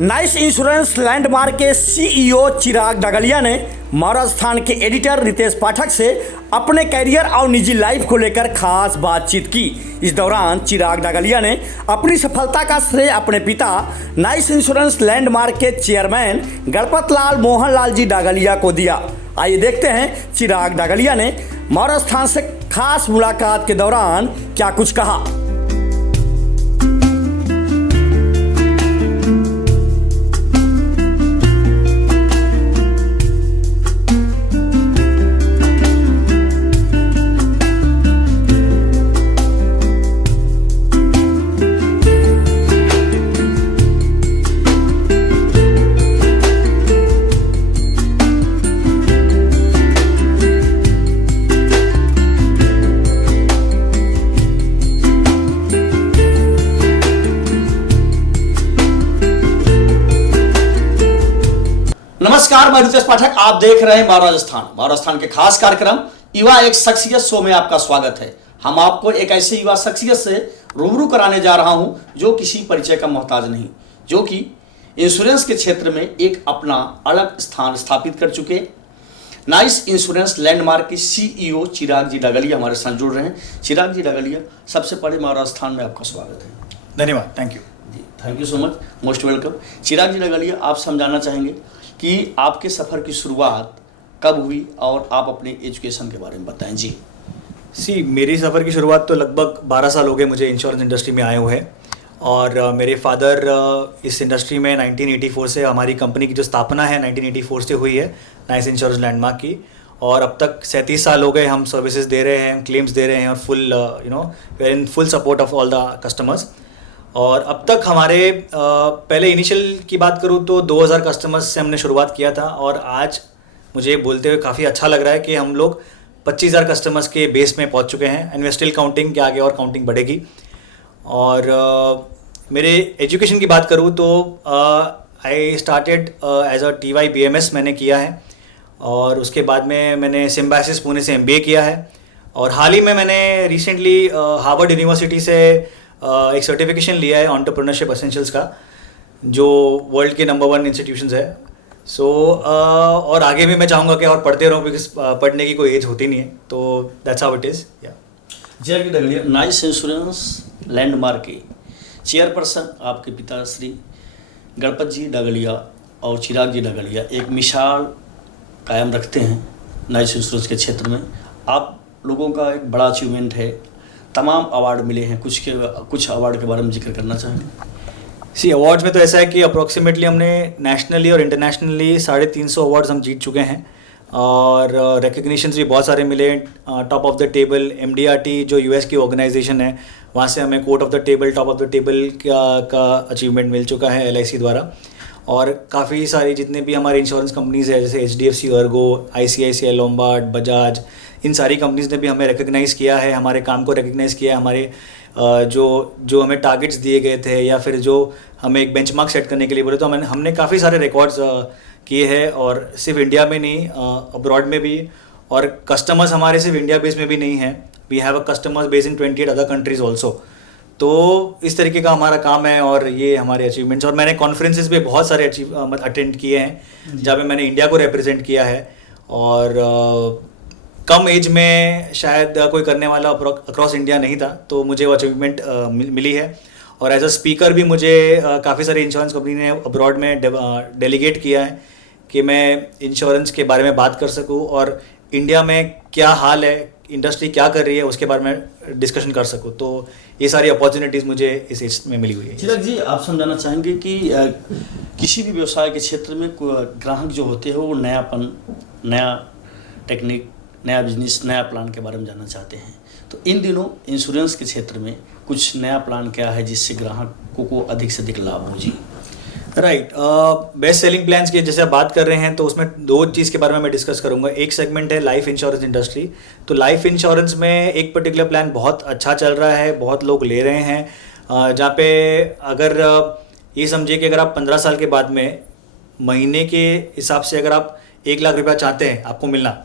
Nice insurance landmark के CEO चिराग डगलिया ने महाराजस्थान के एडिटर रितेश पाठक से अपने कैरियर और निजी लाइफ को लेकर खास बातचीत की। इस दौरान चिराग डगलिया ने अपनी सफलता का श्रेय अपने पिता नाइस इंश्योरेंस लैंडमार्क के चेयरमैन गणपत लाल मोहन लाल जी डगलिया को दिया। आइए देखते हैं चिराग डगलिया ने महाराजस्थान से खास मुलाकात के दौरान क्या कुछ कहा। नमस्कार, मैं रितेश पाठक, आप देख रहे हैं महाराजस्थान के खास कार्यक्रम युवा एक शख्सियत शो में आपका स्वागत है। हम आपको एक ऐसे युवा शख्सियत से रूबरू कराने जा रहा हूं जो किसी परिचय का मोहताज नहीं, जो कि इंश्योरेंस के क्षेत्र में एक अपना अलग स्थान स्थापित कर चुके नाइस इंश्योरेंस लैंडमार्क के सीईओ चिराग जी डगलिया हमारे साथ जुड़ रहे हैं। चिराग जी डगलिया, सबसे पहले महाराजस्थान में आपका स्वागत है। धन्यवाद, थैंक यू जी, thank you so much, most welcome. Chirag ji Dagliya, आप समझाना चाहेंगे कि आपके सफ़र की शुरुआत कब हुई और आप अपने एजुकेशन के बारे में बताएं जी। मेरी सफ़र की शुरुआत तो लगभग 12 साल हो गए मुझे इंश्योरेंस इंडस्ट्री में आए हुए हैं। और मेरे फादर इस इंडस्ट्री में 1984 से, हमारी कंपनी की जो स्थापना है 1984 से हुई है नाइस इंश्योरेंस लैंडमार्क की। और अब तक 37 साल हो गए हम सर्विसेज दे रहे हैं, क्लेम्स दे रहे हैं और full we are in full support of all the customers. और अब तक हमारे पहले इनिशियल की बात करूँ तो 2000 कस्टमर्स से हमने शुरुआत किया था और आज मुझे बोलते हुए काफ़ी अच्छा लग रहा है कि हम लोग 25,000 कस्टमर्स के बेस में पहुंच चुके हैं। एंड वी स्टिल काउंटिंग के आगे और काउंटिंग बढ़ेगी। और मेरे एजुकेशन की बात करूँ तो I started as a TY BMS मैंने किया है और उसके बाद में मैंने सिम्बायोसिस पुणे से MBA किया है। और हाल ही में मैंने रिसेंटली हार्वर्ड यूनिवर्सिटी से एक सर्टिफिकेशन लिया है एंटरप्रेन्योरशिप एसेंशियल्स का, जो वर्ल्ड के नंबर 1 इंस्टीट्यूशंस है। और आगे भी मैं चाहूँगा कि और पढ़ते रहूँ, बिकॉज पढ़ने की कोई एज होती नहीं है। तो that's how it is. Chirag Dagliya, nice insurance landmark के चेयरपर्सन आपके पिता श्री गणपत जी डगलिया और चिराग जी डगलिया एक मिसाल कायम रखते हैं नाइस इंश्योरेंस के क्षेत्र में। आप लोगों का एक बड़ा अचीवमेंट है, तमाम अवार्ड मिले हैं। कुछ अवार्ड के बारे में जिक्र करना चाहेंगे? अवार्ड्स में तो ऐसा है कि अप्रॉक्सीमेटली हमने नेशनली और इंटरनेशनली 350 अवार्ड्स हम जीत चुके हैं। और रिकग्निशंस भी बहुत सारे मिले। Top of the table MDRT जो US की ऑर्गेनाइजेशन है, वहाँ से हमें court of the table, top of the table का अचीवमेंट मिल चुका है LIC द्वारा। और काफ़ी सारी जितने भी हमारे इंश्योरेंस कंपनीज़ है, जैसे HDFC Ergo, ICICI Lombard, Bajaj, इन सारी कंपनीज़ ने भी हमें रिकग्नाइज़ किया है, हमारे काम को रिकग्नाइज़ किया है। हमारे जो हमें टारगेट्स दिए गए थे या फिर जो हमें एक बेंचमार्क सेट करने के लिए बोले, तो हमने काफ़ी सारे रिकॉर्ड्स किए हैं। और सिर्फ इंडिया में नहीं, अब्रॉड में भी। और कस्टमर्स हमारे सिर्फ इंडिया बेस में भी नहीं है, we have a customers base in 28 other countries also. तो इस तरीके का हमारा काम है और ये हमारे अचीवमेंट्स। और मैंने कॉन्फ्रेंसेस भी बहुत सारे अटेंड किए हैं जहाँ पे मैंने इंडिया को रिप्रेजेंट किया है। और कम एज में शायद कोई करने वाला अक्रॉस इंडिया नहीं था, तो मुझे वो अचीवमेंट मिली है। और एज अ स्पीकर भी मुझे काफ़ी सारी इंश्योरेंस कंपनी ने अब्रॉड में डेलीगेट किया है कि मैं इंश्योरेंस के बारे में बात कर सकूं और इंडिया में क्या हाल है, इंडस्ट्री क्या कर रही है, उसके बारे में डिस्कशन कर सकूं। तो ये सारी अपॉर्चुनिटीज़ मुझे इस एज में मिली हुई है। चिराग जी, आप समझाना चाहेंगे कि किसी भी व्यवसाय के क्षेत्र में ग्राहक जो होते हैं वो नयापन, नया टेक्निक, नया बिजनेस, नया प्लान के बारे में जानना चाहते हैं। तो इन दिनों इंश्योरेंस के क्षेत्र में कुछ नया प्लान क्या है जिससे ग्राहकों को अधिक से अधिक लाभ हो? जी राइट, बेस्ट सेलिंग प्लान्स की जैसे आप बात कर रहे हैं तो उसमें 2 चीज़ के बारे में मैं डिस्कस करूंगा। एक सेगमेंट है लाइफ इंश्योरेंस इंडस्ट्री। तो लाइफ इंश्योरेंस में एक पर्टिकुलर प्लान बहुत अच्छा चल रहा है, बहुत लोग ले रहे हैं, जहाँ पे अगर ये समझिए कि अगर आप 15 साल के बाद में महीने के हिसाब से अगर आप 1 लाख रुपया चाहते हैं आपको मिलना,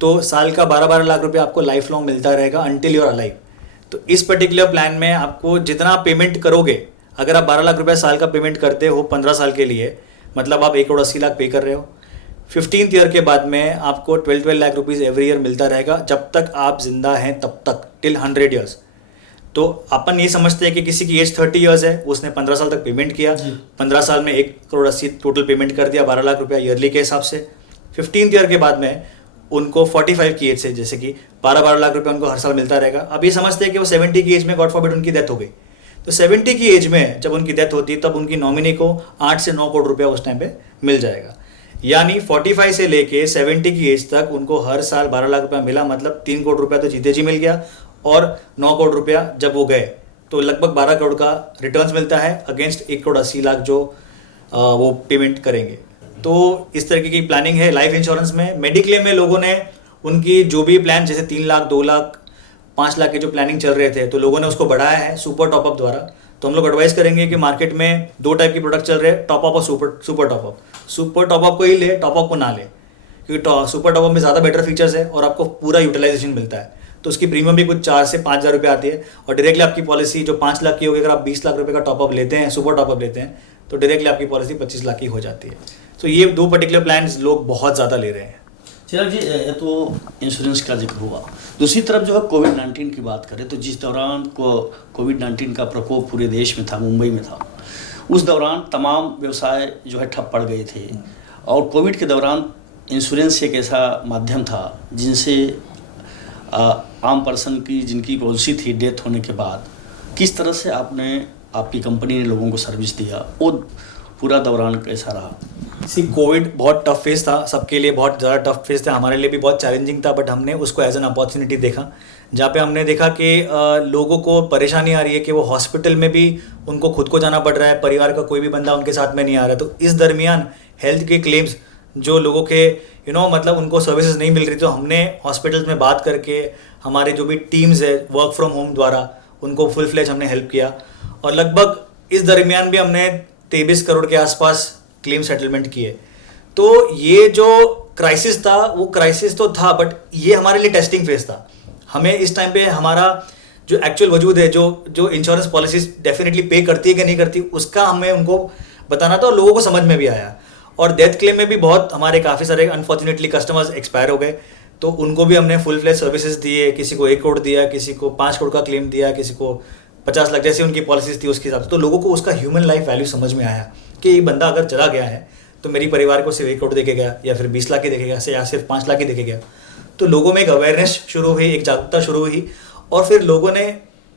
तो साल का 12-12 लाख रुपया आपको लाइफ लॉन्ग मिलता रहेगा अंटिल यूर अलाइव। तो इस पर्टिकुलर प्लान में आपको जितना पेमेंट करोगे, अगर आप 12 लाख रुपया साल का पेमेंट करते हो 15 साल के लिए, मतलब आप 1,80,00,000 पे कर रहे हो। 15th ईयर के बाद में आपको 12 लाख रुपीज़ एवरी ईयर मिलता रहेगा जब तक आप जिंदा हैं, तब तक टिल 100 ईयर्स। तो अपन ये समझते हैं कि किसी की एज 30 ईयर्स है, उसने 15 साल तक पेमेंट किया, 15 साल में 1,80,00,000 टोटल पेमेंट कर दिया, 12 लाख रुपया ईयरली के हिसाब से। 15th ईयर के बाद में उनको 45 की एज से, जैसे कि 12 लाख रुपया उनको हर साल मिलता रहेगा। अब ये समझते हैं कि वो 70 की एज में गॉड फॉरबिड उनकी डेथ हो गई, तो 70 की एज में जब उनकी डेथ होती है तब उनकी नॉमिनी को 8 से 9 करोड़ रुपया उस टाइम पे मिल जाएगा। यानी 45 से लेके 70 की एज तक उनको हर साल 12 लाख रुपया मिला, मतलब 3 करोड़ रुपया तो जीते जी मिल गया, और 9 करोड़ रुपया जब वो गए तो लगभग 12 करोड़ का रिटर्न्स मिलता है अगेंस्ट 1,80,00,000 जो वो पेमेंट करेंगे। तो इस तरीके की प्लानिंग है लाइफ इंश्योरेंस में। मेडिक्लेम में लोगों ने उनकी जो भी प्लान, जैसे 3 लाख, 2 लाख, 5 लाख के जो प्लानिंग चल रहे थे, तो लोगों ने उसको बढ़ाया है सुपर टॉपअप द्वारा। तो हम लोग एडवाइस करेंगे कि मार्केट में 2 टाइप की प्रोडक्ट चल रहे हैं, टॉपअप और सुपर टॉपअप। सुपर टॉपअप को ही ले, टॉपअप को ना ले, क्योंकि सुपर टॉपअप में ज़्यादा बेटर फीचर्स है और आपको पूरा यूटिलाइजेशन मिलता है। तो उसकी प्रीमियम भी कुछ 4 से 5,000 रुपये आती है, और डायरेक्टली आपकी पॉलिसी जो 5 लाख की होगी, अगर आप 20 लाख रुपये का टॉपअप लेते हैं, सुपर टॉपअप लेते हैं, तो डायरेक्टली आपकी पॉलिसी 25 लाख की हो जाती है। तो ये 2 पर्टिकुलर प्लान लोग बहुत ज़्यादा ले रहे हैं। चिराग जी, ये तो इंश्योरेंस का जिक्र हुआ। दूसरी तरफ जो है कोविड-19 की बात करें तो जिस दौरान कोविड-19 का प्रकोप पूरे देश में था, मुंबई में था, उस दौरान तमाम व्यवसाय जो है ठप पड़ गए थे। और कोविड के दौरान इंश्योरेंस एक ऐसा माध्यम था जिनसे आम पर्सन की जिनकी पॉलिसी थी, डेथ होने के बाद किस तरह से आपकी कंपनी ने लोगों को सर्विस दिया, वो पूरा दौरान कैसा रहा? कोविड बहुत टफ फेज था, सबके लिए बहुत ज़्यादा टफ फेज था, हमारे लिए भी बहुत चैलेंजिंग था, बट हमने उसको एज एन अपॉर्चुनिटी देखा, जहाँ पे हमने देखा कि लोगों को परेशानी आ रही है कि वो हॉस्पिटल में भी उनको खुद को जाना पड़ रहा है, परिवार का कोई भी बंदा उनके साथ में नहीं आ रहा है। तो इस दरमियान हेल्थ के क्लेम्स जो लोगों के मतलब उनको सर्विसेज नहीं मिल रही, तो हमने हॉस्पिटल्स में बात करके हमारे जो भी टीम्स है वर्क फ्रॉम होम द्वारा उनको फुल फ्लेज हमने हेल्प किया, और लगभग इस दरमियान भी हमने 23 करोड़ के आसपास क्लेम सेटलमेंट किए। तो ये जो क्राइसिस था, वो क्राइसिस तो था, बट ये हमारे लिए टेस्टिंग फेज था। हमें इस टाइम पे हमारा जो एक्चुअल वजूद है, जो इंश्योरेंस पॉलिसीज डेफिनेटली पे करती है कि नहीं करती, उसका हमें उनको बताना था, और लोगों को समझ में भी आया। और डेथ क्लेम में भी बहुत हमारे काफ़ी सारे अनफॉर्चुनेटली कस्टमर्स एक्सपायर हो गए, तो उनको भी हमने फुल फ्लेज सर्विसेज दिए, किसी को 1 करोड़ दिया, किसी को 5 करोड़ का क्लेम दिया, किसी को 50 लाख, जैसे उनकी पॉलिसीज थी उसके हिसाब से। तो लोगों को उसका ह्यूमन लाइफ वैल्यू समझ में आया कि ये बंदा अगर चला गया है तो मेरी परिवार को सिर्फ 1 करोड़ देके गया, या फिर 20 लाख की देके गया, या सिर्फ 5 लाख की देके गया। तो लोगों में एक अवेयरनेस शुरू हुई, एक जागरूकता शुरू हुई, और फिर लोगों ने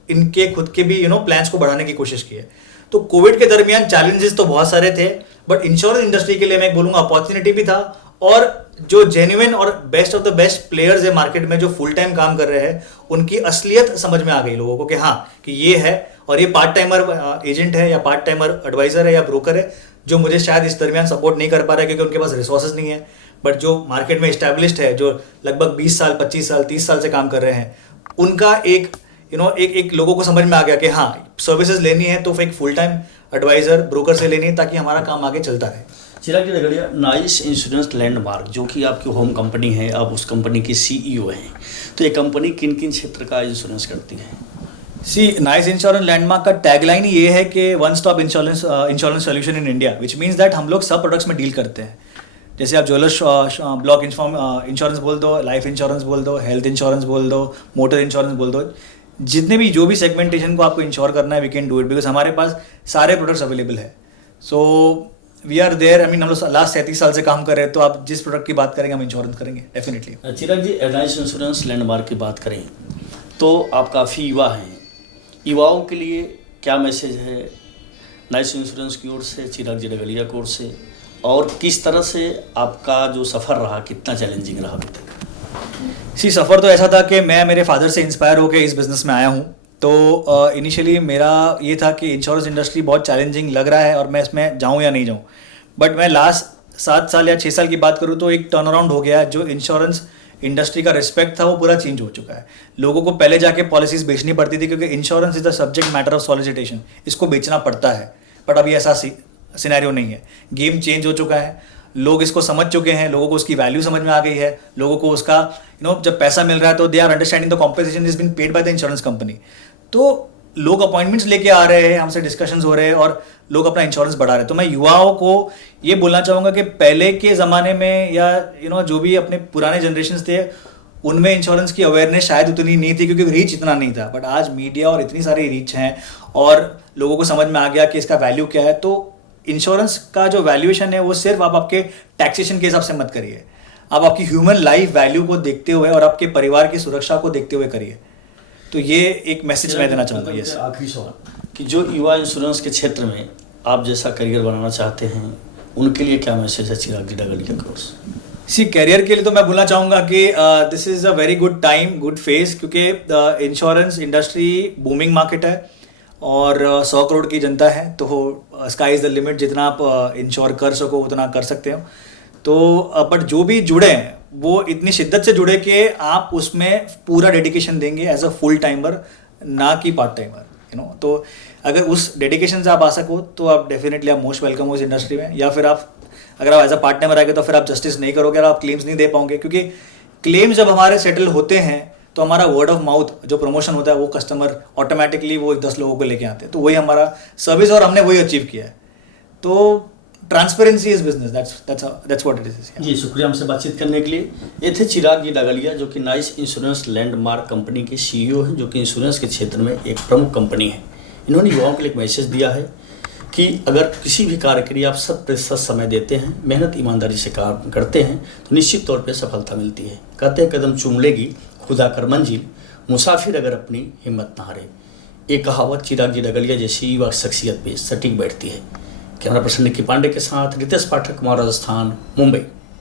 इनके खुद के भी प्लान्स को बढ़ाने की कोशिश की है। तो कोविड के दरमियान चैलेंजेस तो बहुत सारे थे, बट इंश्योरेंस इंडस्ट्री के लिए मैं बोलूँगा अपॉर्चुनिटी भी था, और जो जेन्युइन और best of the best players है मार्केट में जो फुल टाइम काम कर रहे हैं, उनकी असलियत समझ में आ गई लोगों को कि हाँ, कि ये है, और ये पार्ट टाइमर एजेंट है या पार्ट टाइमर एडवाइजर है या ब्रोकर है, जो मुझे शायद इस दरमियान सपोर्ट नहीं कर पा रहा है क्योंकि उनके पास रिसोर्सेज नहीं है, बट जो मार्केट में इस्टेब्लिश्ड है, जो लगभग 20 साल, 25 साल, 30 साल से काम कर रहे हैं, उनका एक एक लोगों को समझ में आ गया कि हाँ, सर्विसेज लेनी है तो एक फुल टाइम एडवाइजर, ब्रोकर से लेनी है, ताकि हमारा काम आगे चलता रहे। चिराग जी रगड़िया, नाइस इंश्योरेंस लैंडमार्क जो कि आपकी होम कंपनी है, आप उस कंपनी के सीईओ हैं, तो ये कंपनी किन किन क्षेत्र का इंश्योरेंस करती है? नाइस इंश्योरेंस लैंडमार्क का टैगलाइन ही ये है कि one stop insurance solution in India, which means that हम लोग सब प्रोडक्ट्स में डील करते हैं। जैसे आप ज्वेलर्स ब्लॉक इंश्योरेंस बोल दो, लाइफ इंश्योरेंस बोल दो, हेल्थ इंश्योरेंस बोल दो, मोटर इंश्योरेंस बोल दो, जितने भी जो भी सेगमेंटेशन को आपको इंश्योर करना है, we can do it, because हमारे पास सारे प्रोडक्ट्स अवेलेबल है। So we are there. I mean हम लोग लास्ट 37 साल से काम कर रहे हैं, तो आप जिस प्रोडक्ट की बात करेंगे हम इंश्योरेंस करेंगे डेफिनेटली। चिराग जी, नाइस इंश्योरेंस लैंडमार्क की बात करें तो आप काफ़ी युवा हैं, युवाओं के लिए क्या मैसेज है नाइस इंश्योरेंस की ओर से, चिराग जी रगड़िया की ओर से, और किस तरह से आपका जो सफ़र रहा, कितना चैलेंजिंग रहा अभी तक? सफ़र तो ऐसा था कि मैं मेरे फादर से इंस्पायर होकर इस बिज़नेस में आया हूँ। तो इनिशियली मेरा ये था कि इंश्योरेंस इंडस्ट्री बहुत चैलेंजिंग लग रहा है और मैं इसमें जाऊँ या नहीं जाऊँ, बट मैं लास्ट 7 साल या 6 साल की बात करूँ तो एक टर्न अराउंड हो गया। जो इंश्योरेंस इंडस्ट्री का रिस्पेक्ट था वो पूरा चेंज हो चुका है। लोगों को पहले जाके पॉलिसीज बेचनी पड़ती थी क्योंकि insurance is the subject matter of solicitation, इसको बेचना पड़ता है, बट अभी ऐसा सिनेरियो नहीं है। गेम चेंज हो चुका है, लोग इसको समझ चुके हैं, लोगों को उसकी वैल्यू समझ में आ गई है, लोगों को उसका जब पैसा मिल रहा है तो they are understanding the compensation is being paid by the insurance company. तो लोग अपॉइंटमेंट्स लेके आ रहे हैं, हमसे डिस्कशंस हो रहे हैं और लोग अपना इंश्योरेंस बढ़ा रहे हैं। तो मैं युवाओं को ये बोलना चाहूँगा कि पहले के ज़माने में या जो भी अपने पुराने जनरेशन थे उनमें इंश्योरेंस की अवेयरनेस शायद उतनी नहीं थी क्योंकि रीच इतना नहीं था। बट आज मीडिया और इतनी सारी रीच हैं और लोगों को समझ में आ गया कि इसका वैल्यू क्या है। तो इंश्योरेंस का जो वैल्यूएशन है वो सिर्फ आप आपके टैक्सेशन के हिसाब से मत करिए, आप आपकी ह्यूमन लाइफ वैल्यू को देखते हुए और आपके परिवार की सुरक्षा को देखते हुए करिए। तो ये एक मैसेज मैं देना चाहूँगा। ये आखिरी सवाल कि जो युवा इंश्योरेंस के क्षेत्र में आप जैसा करियर बनाना चाहते हैं उनके लिए क्या मैसेज है चिराग जी डगलिया की ओर से? सी करियर के लिए तो मैं बोलना चाहूँगा कि this is a very good time, good phase, क्योंकि इंश्योरेंस इंडस्ट्री बूमिंग मार्केट है और 100 करोड़ की जनता है। तो स्काई इज़ द लिमिट, जितना आप इंश्योर कर सको उतना कर सकते हो। तो बट जो भी जुड़े हैं वो इतनी शिद्दत से जुड़े कि आप उसमें पूरा डेडिकेशन देंगे एज अ फुल टाइमर, ना कि पार्ट टाइमर। तो अगर उस डेडिकेशन से आप आ सको तो आप डेफिनेटली आप मोस्ट वेलकम हो इस इंडस्ट्री में। या फिर आप अगर आप एज अ पार्ट टाइमर आएंगे तो फिर आप जस्टिस नहीं करोगे और आप क्लेम्स नहीं दे पाओगे, क्योंकि क्लेम्स जब हमारे सेटल होते हैं तो हमारा वर्ड ऑफ माउथ जो प्रमोशन होता है वो कस्टमर ऑटोमेटिकली वो 10 लोगों को लेके आते हैं। तो वही हमारा सर्विस और हमने वही अचीव किया है। तो transparency is business, that's what it is. जी शुक्रिया हमसे बातचीत करने के लिए। ये थे चिराग जी डगलिया जो कि नाइस इंश्योरेंस लैंडमार्क कंपनी के सीईओ हैं, जो कि इंश्योरेंस के क्षेत्र में एक प्रमुख कंपनी है। इन्होंने युवाओं के लिए एक मैसेज दिया है कि अगर किसी भी कार्य के लिए आप 100% समय देते हैं, मेहनत ईमानदारी से काम करते हैं तो निश्चित तौर पे सफलता मिलती है। कहते हैं कदम चूम लेगी खुदा कर मंजिल, मुसाफिर अगर अपनी हिम्मत ना हारे। ये कहावत चिराग जी डगलिया जैसी युवा शख्सियत पे सटीक बैठती है। कैमरा पर्सन निकी पांडे के साथ रितेश पाठक, राजस्थान, मुंबई।